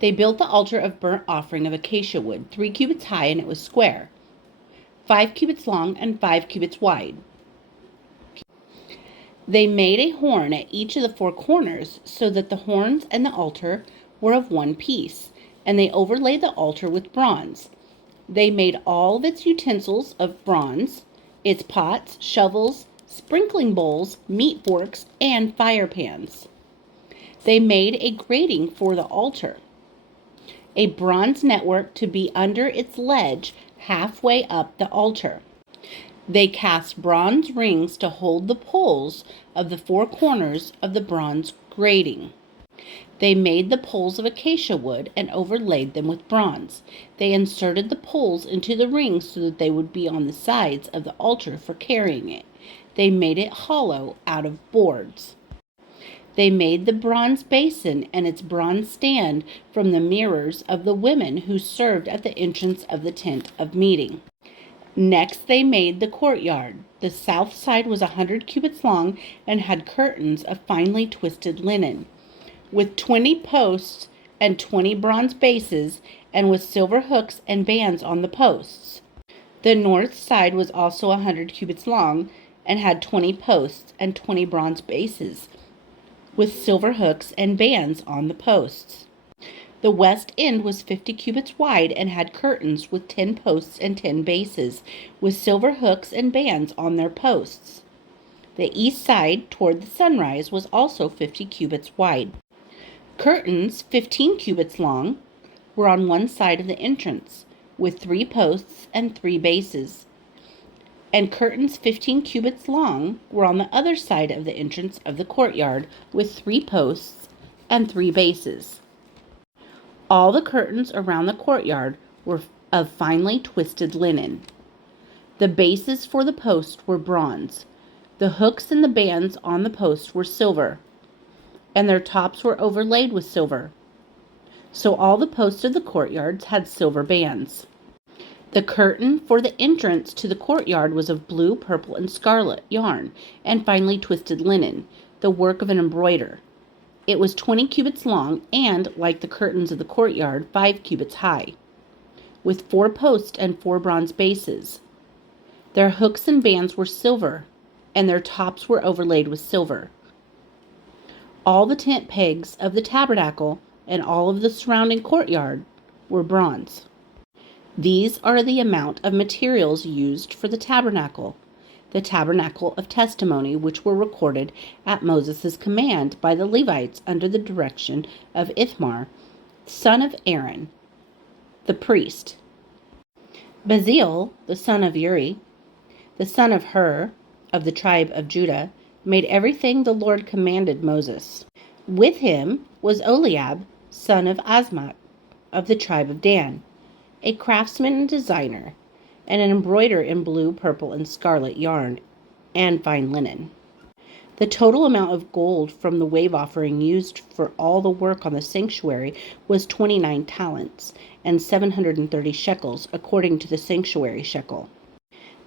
They built the altar of burnt offering of acacia wood, 3 cubits high, and it was square, 5 cubits long, and 5 cubits wide. They made a horn at each of the 4 corners, so that the horns and the altar were of one piece, and they overlaid the altar with bronze. They made all of its utensils of bronze, its pots, shovels, sprinkling bowls, meat forks, and fire pans. They made a grating for the altar, a bronze network to be under its ledge halfway up the altar. They cast bronze rings to hold the poles of the 4 corners of the bronze grating. They made the poles of acacia wood and overlaid them with bronze. They inserted the poles into the rings so that they would be on the sides of the altar for carrying it. They made it hollow out of boards. They made the bronze basin and its bronze stand from the mirrors of the women who served at the entrance of the tent of meeting. Next they made the courtyard. The south side was 100 cubits long and had curtains of finely twisted linen, with 20 posts and 20 bronze bases, and with silver hooks and bands on the posts. The north side was also 100 cubits long and had 20 posts and 20 bronze bases, with silver hooks and bands on the posts. The west end was 50 cubits wide and had curtains with 10 posts and 10 bases, with silver hooks and bands on their posts. The east side, toward the sunrise, was also 50 cubits wide. Curtains, 15 cubits long, were on one side of the entrance, with 3 posts and 3 bases. And curtains 15 cubits long were on the other side of the entrance of the courtyard, with 3 posts and 3 bases. All the curtains around the courtyard were of finely twisted linen. The bases for the posts were bronze. The hooks and the bands on the posts were silver, and their tops were overlaid with silver. So all the posts of the courtyards had silver bands. The curtain for the entrance to the courtyard was of blue, purple, and scarlet yarn, and finely twisted linen, the work of an embroiderer. It was 20 cubits long, and, like the curtains of the courtyard, 5 cubits high, with 4 posts and 4 bronze bases. Their hooks and bands were silver, and their tops were overlaid with silver. All the tent pegs of the tabernacle and all of the surrounding courtyard were bronze. These are the amount of materials used for the tabernacle of testimony, which were recorded at Moses' command by the Levites under the direction of Ithamar, son of Aaron, the priest. Bezalel, the son of Uri, the son of Hur, of the tribe of Judah, made everything the Lord commanded Moses. With him was Oliab, son of Azmach, of the tribe of Dan, a craftsman and designer, and an embroiderer in blue, purple, and scarlet yarn and fine linen. The total amount of gold from the wave offering used for all the work on the sanctuary was 29 talents and 730 shekels, according to the sanctuary shekel.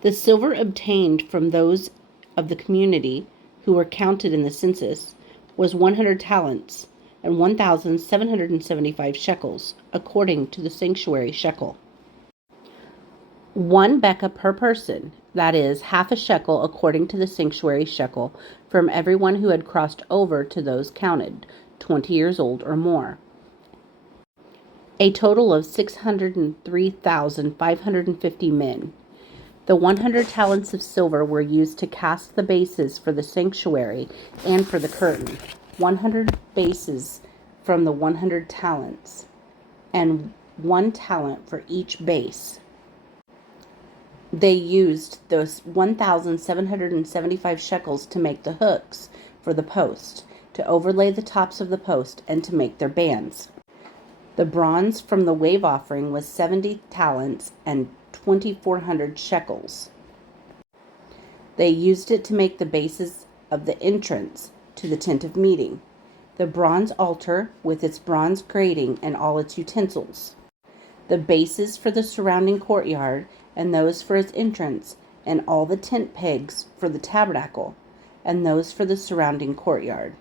The silver obtained from those of the community who were counted in the census was 100 talents and 1,775 shekels, according to the sanctuary shekel. 1 bekah per person, that is, half a shekel according to the sanctuary shekel, from everyone who had crossed over to those counted, 20 years old or more. A total of 603,550 men. The 100 talents of silver were used to cast the bases for the sanctuary and for the curtain. 100 bases from the 100 talents, and 1 talent for each base. They used those 1,775 shekels to make the hooks for the post, to overlay the tops of the post, and to make their bands. The bronze from the wave offering was 70 talents and 2,400 shekels. They used it to make the bases of the entrance to the tent of meeting, the bronze altar with its bronze grating and all its utensils, the bases for the surrounding courtyard and those for its entrance, and all the tent pegs for the tabernacle and those for the surrounding courtyard.